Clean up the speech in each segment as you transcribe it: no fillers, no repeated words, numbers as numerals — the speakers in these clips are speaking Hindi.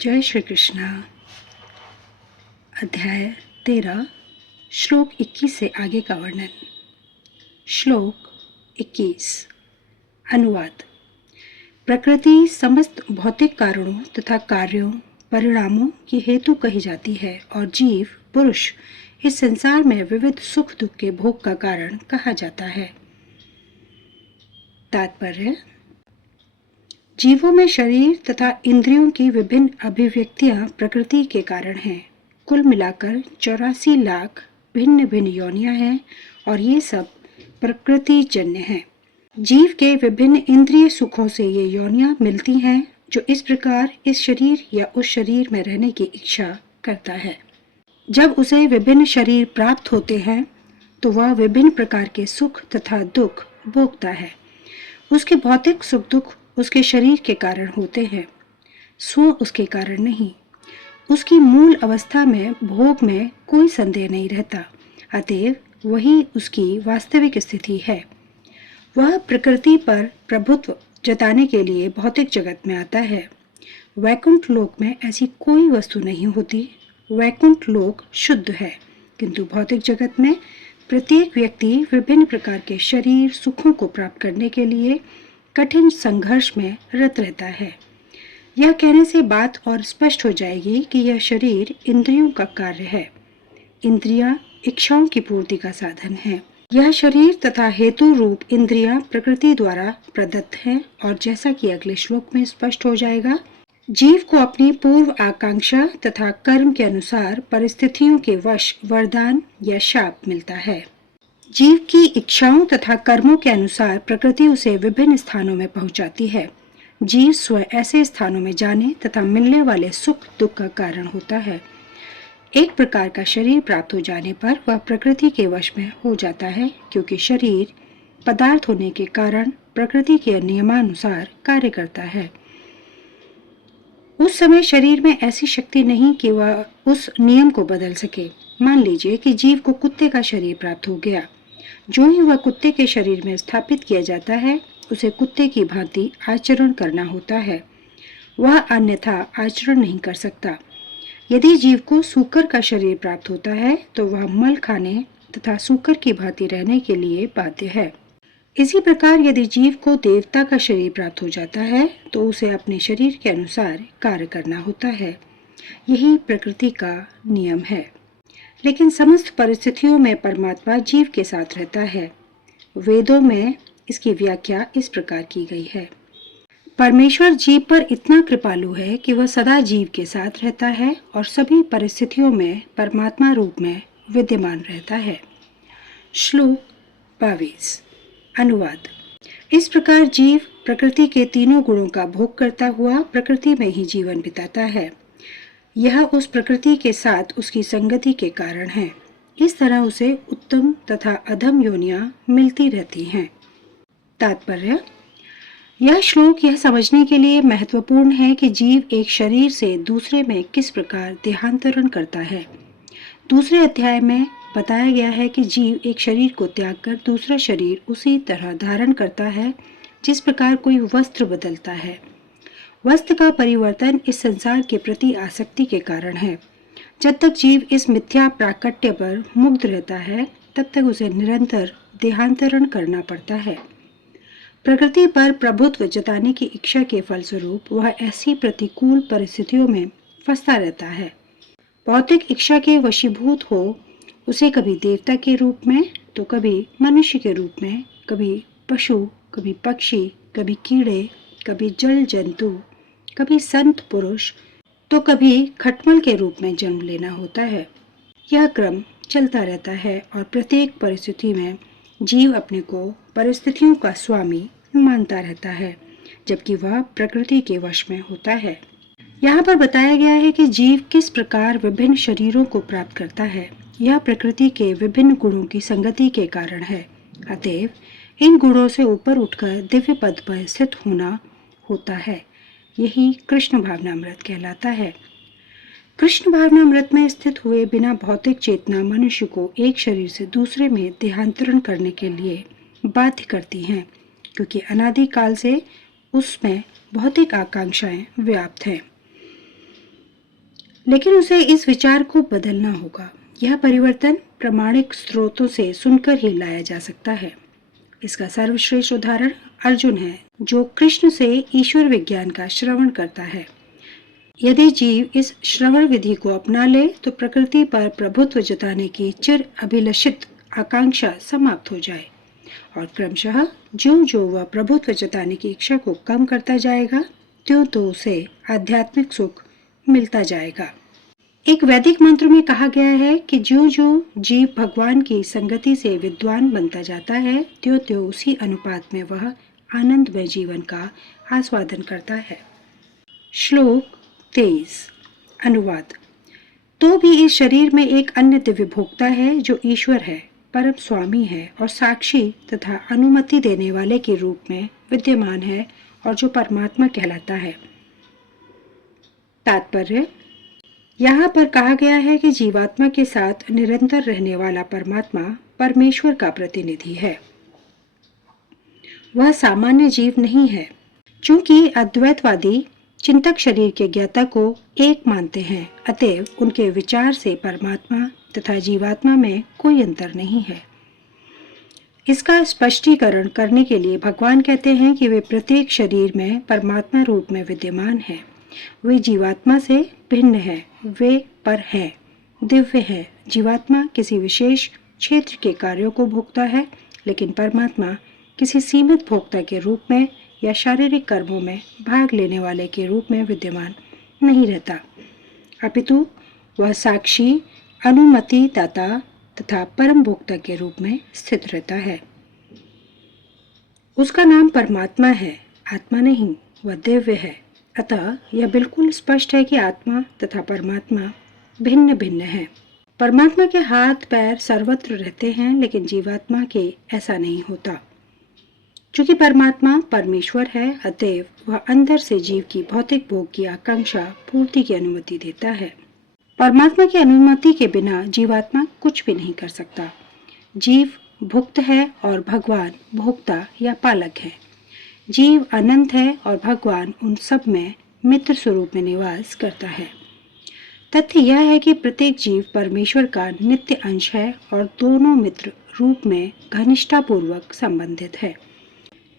जय श्री कृष्णा। अध्याय 13 श्लोक 21 से आगे का वर्णन। श्लोक 21 अनुवाद। प्रकृति समस्त भौतिक कारणों तथा कार्यों परिणामों की हेतु कही जाती है और जीव पुरुष इस संसार में विविध सुख दुख के भोग का कारण कहा जाता है। तात्पर्य: जीवों में शरीर तथा इंद्रियों की विभिन्न अभिव्यक्तियां प्रकृति के कारण हैं। कुल मिलाकर 84 लाख भिन्न भिन्न योनियां हैं और ये सब प्रकृति जन्य हैं। जीव के विभिन्न इंद्रिय सुखों से ये योनियां मिलती हैं, जो इस प्रकार इस शरीर या उस शरीर में रहने की इच्छा करता है। जब उसे विभिन्न शरीर प्राप्त होते हैं तो वह विभिन्न प्रकार के सुख तथा दुख भोगता है। उसके भौतिक सुख दुख उसके शरीर के कारण होते हैं, स्व उसके कारण नहीं। उसकी मूल अवस्था में भोग में कोई संदेह नहीं रहता, अतएव वही उसकी वास्तविक स्थिति है। वह प्रकृति पर प्रभुत्व जताने के लिए भौतिक जगत में आता है। वैकुंठ लोक में ऐसी कोई वस्तु नहीं होती। वैकुंठ लोक शुद्ध है, किंतु भौतिक जगत में प्रत्येक व्यक्ति विभिन्न प्रकार के शरीर सुखों को प्राप्त करने के लिए कठिन संघर्ष में रत रहता है। यह कहने से बात और स्पष्ट हो जाएगी कि यह शरीर इंद्रियों का कार्य है। इंद्रियां इच्छाओं की पूर्ति का साधन है। यह शरीर तथा हेतु रूप इंद्रियां प्रकृति द्वारा प्रदत्त हैं और जैसा कि अगले श्लोक में स्पष्ट हो जाएगा, जीव को अपनी पूर्व आकांक्षा तथा कर्म के अनुसार परिस्थितियों के वश वरदान या शाप मिलता है। जीव की इच्छाओं तथा कर्मों के अनुसार प्रकृति उसे विभिन्न स्थानों में पहुंचाती है। जीव स्वयं ऐसे स्थानों में जाने तथा मिलने वाले सुख दुख का कारण होता है। एक प्रकार का शरीर प्राप्त हो जाने पर वह प्रकृति के वश में हो जाता है, क्योंकि शरीर पदार्थ होने के कारण प्रकृति के नियमानुसार कार्य करता है। उस समय शरीर में ऐसी शक्ति नहीं कि वह उस नियम को बदल सके। मान लीजिए कि जीव को कुत्ते का शरीर प्राप्त हो गया। जो ही वह कुत्ते के शरीर में स्थापित किया जाता है, उसे कुत्ते की भांति आचरण करना होता है। वह अन्यथा आचरण नहीं कर सकता। यदि जीव को सूकर का शरीर प्राप्त होता है तो वह मल खाने तथा सूकर की भांति रहने के लिए बाध्य है। इसी प्रकार यदि जीव को देवता का शरीर प्राप्त हो जाता है तो उसे अपने शरीर के अनुसार कार्य करना होता है। यही प्रकृति का नियम है। लेकिन समस्त परिस्थितियों में परमात्मा जीव के साथ रहता है। वेदों में इसकी व्याख्या इस प्रकार की गई है: परमेश्वर जीव पर इतना कृपालु है कि वह सदा जीव के साथ रहता है और सभी परिस्थितियों में परमात्मा रूप में विद्यमान रहता है। श्लोक 22 अनुवाद। इस प्रकार जीव प्रकृति के तीनों गुणों का भोग करता हुआ प्रकृति में ही जीवन बिताता है। यह उस प्रकृति के साथ उसकी संगति के कारण है। इस तरह उसे उत्तम तथा अधम योनियां मिलती रहती हैं। तात्पर्य: यह श्लोक यह समझने के लिए महत्वपूर्ण है कि जीव एक शरीर से दूसरे में किस प्रकार देहांतरण करता है। दूसरे अध्याय में बताया गया है कि जीव एक शरीर को त्याग कर दूसरा शरीर उसी तरह धारण करता है जिस प्रकार कोई वस्त्र बदलता है। वस्त्र का परिवर्तन इस संसार के प्रति आसक्ति के कारण है। जब तक जीव इस मिथ्या प्राकट्य पर मुग्ध रहता है, तब तक उसे निरंतर देहांतरण करना पड़ता है। प्रकृति पर प्रभुत्व जताने की इच्छा के फलस्वरूप वह ऐसी प्रतिकूल परिस्थितियों में फंसता रहता है। भौतिक इच्छा के वशीभूत हो उसे कभी देवता के रूप में तो कभी मनुष्य के रूप में, कभी पशु, कभी पक्षी, कभी कीड़े, कभी जल जंतु, कभी संत पुरुष तो कभी खटमल के रूप में जन्म लेना होता है। यह क्रम चलता रहता है और प्रत्येक परिस्थिति में जीव अपने को परिस्थितियों का स्वामी मानता रहता है, जबकि वह प्रकृति के वश में होता है। यहाँ पर बताया गया है कि जीव किस प्रकार विभिन्न शरीरों को प्राप्त करता है। यह प्रकृति के विभिन्न गुणों की संगति के कारण है। अतएव इन गुणों से ऊपर उठकर दिव्य पद पर स्थित होना होता है। यही कृष्ण भावनामृत कहलाता है। कृष्ण भावनामृत में स्थित हुए बिना भौतिक चेतना मनुष्य को एक शरीर से दूसरे में देहांतरण करने के लिए बाध्य करती हैं, क्योंकि अनादिकाल से उसमें भौतिक आकांक्षाएं व्याप्त हैं। लेकिन उसे इस विचार को बदलना होगा। यह परिवर्तन प्रामाणिक स्रोतों से सुनकर ही लाया जा सकता है। इसका सर्वश्रेष्ठ उदाहरण अर्जुन है, जो कृष्ण से ईश्वर विज्ञान का श्रवण करता है। यदि जीव इस श्रवण विधि को अपना ले तो प्रकृति पर प्रभुत्व जताने की चिर अभिलषित आकांक्षा समाप्त हो जाए और क्रमशः जो जो वह प्रभुत्व जताने की इच्छा को कम करता जाएगा, त्यों तो उसे आध्यात्मिक सुख मिलता जाएगा। एक वैदिक मंत्र में कहा गया है कि जो जो जीव भगवान की संगति से विद्वान बनता जाता है, त्यों त्यों उसी अनुपात में वह आनंदमय जीवन का आस्वादन करता है। श्लोक 23 अनुवाद। तो भी इस शरीर में एक अन्य दिव्य भोक्ता है जो ईश्वर है, परम स्वामी है और साक्षी तथा अनुमति देने वाले के रूप में विद्यमान है और जो परमात्मा कहलाता है। तात्पर्य, यहाँ पर कहा गया है कि जीवात्मा के साथ निरंतर रहने वाला परमात्मा परमेश्वर का प्रतिनिधि है। वह सामान्य जीव नहीं है। चूंकि अद्वैतवादी चिंतक शरीर के ज्ञाता को एक मानते हैं, अतएव उनके विचार से परमात्मा तथा जीवात्मा में कोई अंतर नहीं है। इसका स्पष्टीकरण करने के लिए भगवान कहते हैं कि वे प्रत्येक शरीर में परमात्मा रूप में विद्यमान हैं। वे जीवात्मा से भिन्न है, वे पर है, दिव्य है। जीवात्मा किसी विशेष क्षेत्र के कार्यों को भोगता है, लेकिन परमात्मा किसी सीमित भोक्ता के रूप में या शारीरिक कर्मों में भाग लेने वाले के रूप में विद्यमान नहीं रहता, अपितु वह साक्षी, अनुमति दाता तथा परम भोक्ता के रूप में स्थित रहता है। उसका नाम परमात्मा है, आत्मा नहीं। वह दिव्य है। अतः यह बिल्कुल स्पष्ट है कि आत्मा तथा परमात्मा भिन्न भिन्न है। परमात्मा के हाथ पैर सर्वत्र रहते हैं, लेकिन जीवात्मा के ऐसा नहीं होता। चूंकि परमात्मा परमेश्वर है, अतएव वह अंदर से जीव की भौतिक भोग की आकांक्षा पूर्ति की अनुमति देता है। परमात्मा की अनुमति के बिना जीवात्मा कुछ भी नहीं कर सकता। जीव भुक्त है और भगवान भोक्ता या पालक है। जीव अनंत है और भगवान उन सब में मित्र स्वरूप में निवास करता है। तथ्य यह है कि प्रत्येक जीव परमेश्वर का नित्य अंश है और दोनों मित्र रूप में घनिष्ठतापूर्वक संबंधित है।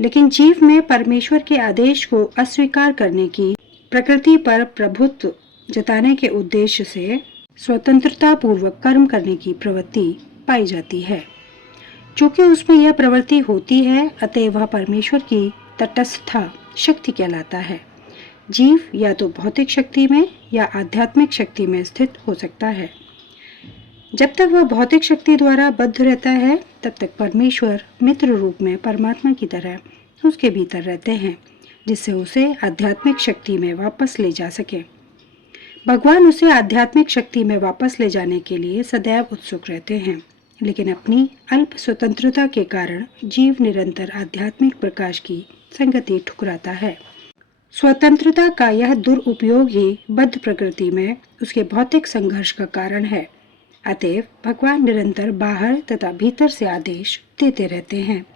लेकिन जीव में परमेश्वर के आदेश को अस्वीकार करने की, प्रकृति पर प्रभुत्व जताने के उद्देश्य से स्वतंत्रता पूर्वक कर्म करने की प्रवृत्ति पाई जाती है। चूंकि उसमें यह प्रवृत्ति होती है, अतएव वह परमेश्वर की तटस्थता शक्ति कहलाता है। जीव या तो भौतिक शक्ति में या आध्यात्मिक शक्ति में स्थित हो सकता है। जब तक वह भौतिक शक्ति द्वारा बद्ध रहता है, तब तक परमेश्वर मित्र रूप में परमात्मा की तरह उसके भीतर रहते हैं, जिससे उसे आध्यात्मिक शक्ति में वापस ले जा सके। भगवान उसे आध्यात्मिक शक्ति में वापस ले जाने के लिए सदैव उत्सुक रहते हैं, लेकिन अपनी अल्प स्वतंत्रता के कारण जीव निरंतर आध्यात्मिक प्रकाश की संगति ठुकराता है। स्वतंत्रता का यह दुरुपयोग ही बद्ध प्रकृति में उसके भौतिक संघर्ष का कारण है। अतएव भगवान निरंतर बाहर तथा भीतर से आदेश देते रहते हैं।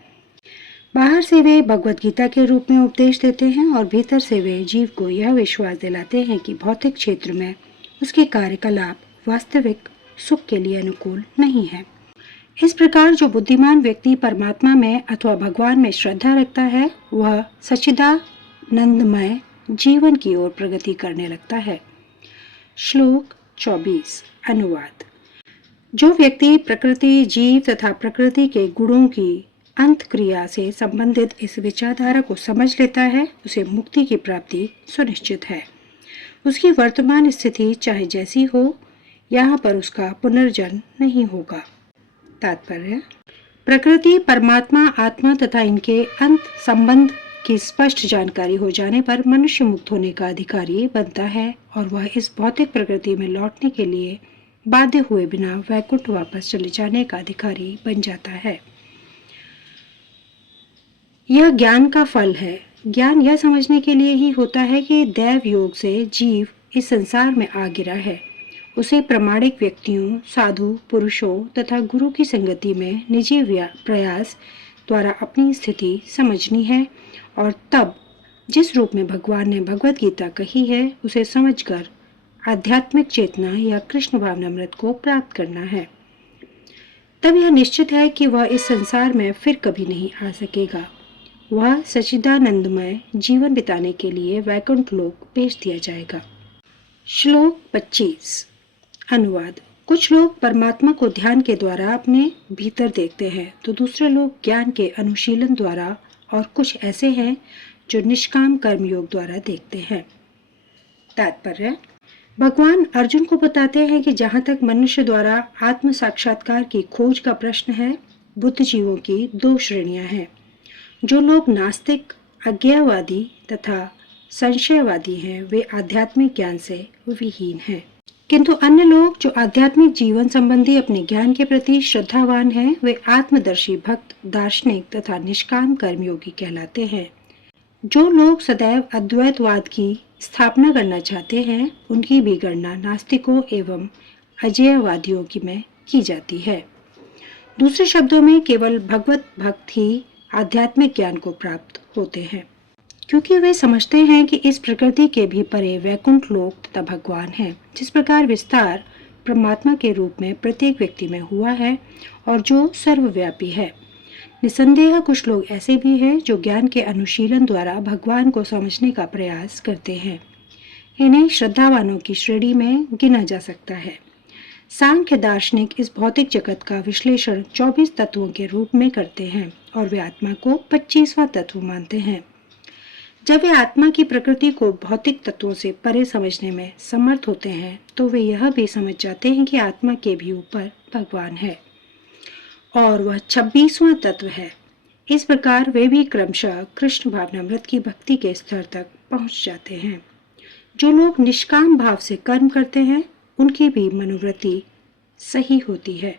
बाहर से वे भगवत गीता के रूप में उपदेश देते हैं और भीतर से वे जीव को यह विश्वास दिलाते हैं कि भौतिक क्षेत्र में उसके कार्यकलाप वास्तविक सुख के लिए अनुकूल नहीं है। इस प्रकार जो बुद्धिमान व्यक्ति परमात्मा में अथवा भगवान में श्रद्धा रखता है, वह सच्चिदानंदमय जीवन की ओर प्रगति करने लगता है। श्लोक 24 अनुवाद। जो व्यक्ति प्रकृति, जीव तथा प्रकृति के गुणों की अंत क्रिया से संबंधित इस विचारधारा को समझ लेता है, उसे मुक्ति की प्राप्ति सुनिश्चित है। उसकी वर्तमान स्थिति चाहे जैसी हो, यहाँ पर उसका पुनर्जन्म नहीं होगा। तात्पर्य, प्रकृति, परमात्मा, आत्मा तथा इनके अंत संबंध की स्पष्ट जानकारी हो जाने पर मनुष्य मुक्त होने का अधिकारी बनता है और वह इस भौतिक प्रकृति में लौटने के लिए बाध्य हुए बिना वैकुंठ वापस चले जाने का अधिकारी बन जाता है। यह ज्ञान का फल है। ज्ञान यह समझने के लिए ही होता है कि दैव योग से जीव इस संसार में आ गिरा है। उसे प्रामाणिक व्यक्तियों, साधु पुरुषों तथा गुरु की संगति में निजी प्रयास द्वारा अपनी स्थिति समझनी है और तब जिस रूप में भगवान ने भगवत गीता कही है, उसे समझकर आध्यात्मिक चेतना या कृष्ण भावनामृत को प्राप्त करना है, तब यह निश्चित है कि वह इस संसार में फिर कभी नहीं आ सकेगा। वह सच्चिदानंदमय जीवन बिताने के लिए वैकुंठ लोक भेज दिया जाएगा। श्लोक 25 अनुवाद। कुछ लोग परमात्मा को ध्यान के द्वारा अपने भीतर देखते हैं, तो दूसरे लोग ज्ञान के अनुशीलन द्वारा, और कुछ ऐसे हैं जो निष्काम कर्मयोग द्वारा देखते हैं। तात्पर्य। भगवान अर्जुन को बताते हैं कि जहाँ तक मनुष्य द्वारा आत्म साक्षात्कार की खोज का प्रश्न है, बुद्धिजीवों की दो श्रेणियां हैं। जो लोग नास्तिक, अज्ञेयवादी तथा संशयवादी हैं, वे आध्यात्मिक ज्ञान से विहीन हैं। किंतु अन्य लोग जो आध्यात्मिक जीवन संबंधी अपने ज्ञान के प्रति श्रद्धावान हैं, वे आत्मदर्शी भक्त, दार्शनिक तथा निष्काम कर्मयोगी कहलाते हैं। जो लोग सदैव अद्वैतवाद की स्थापना करना चाहते हैं, उनकी भी गणना नास्तिकों एवं अजेयवादियों की में की जाती है। दूसरे शब्दों में केवल भगवत भक्त ही आध्यात्मिक ज्ञान को प्राप्त होते हैं, क्योंकि वे समझते हैं कि इस प्रकृति के भी परे वैकुंठ लोक तथा भगवान है। जिस प्रकार विस्तार परमात्मा के रूप में प्रत्येक व्यक्ति में हुआ है और जो सर्वव्यापी है। निसंदेह कुछ लोग ऐसे भी हैं जो ज्ञान के अनुशीलन द्वारा भगवान को समझने का प्रयास करते हैं। इन्हें श्रद्धावानों की श्रेणी में गिना जा सकता है। सांख्य दार्शनिक इस भौतिक जगत का विश्लेषण 24 तत्वों के रूप में करते हैं और वे आत्मा को 25वां तत्व मानते हैं। जब वे आत्मा की प्रकृति को भौतिक तत्वों से परे समझने में समर्थ होते हैं, तो वे यह भी समझ जाते हैं कि आत्मा के भी ऊपर भगवान है और वह 26वां तत्व है। इस प्रकार वे भी क्रमशः कृष्ण भावनामृत की भक्ति के स्तर तक पहुंच जाते हैं। जो लोग निष्काम भाव से कर्म करते हैं, उनकी भी मनोवृत्ति सही होती है।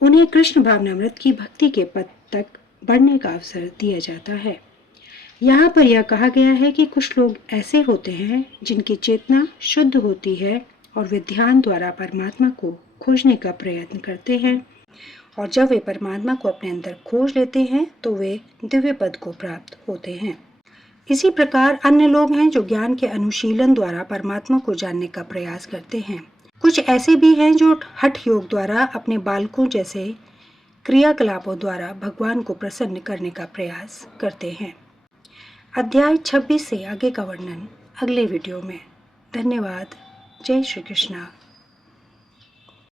उन्हें कृष्ण भावनामृत की भक्ति के पद तक बढ़ने का अवसर दिया जाता है। यहाँ पर यह कहा गया है कि कुछ लोग ऐसे होते हैं जिनकी चेतना शुद्ध होती है और वे ध्यान द्वारा परमात्मा को खोजने का प्रयत्न करते हैं, और जब वे परमात्मा को अपने अंदर खोज लेते हैं तो वे दिव्य पद को प्राप्त होते हैं। इसी प्रकार अन्य लोग हैं जो ज्ञान के अनुशीलन द्वारा परमात्मा को जानने का प्रयास करते हैं। कुछ ऐसे भी हैं जो हठ योग द्वारा अपने बालकों जैसे क्रियाकलापों द्वारा भगवान को प्रसन्न करने का प्रयास करते हैं। अध्याय 26 से आगे का वर्णन अगले वीडियो में। धन्यवाद। जय श्री कृष्णा।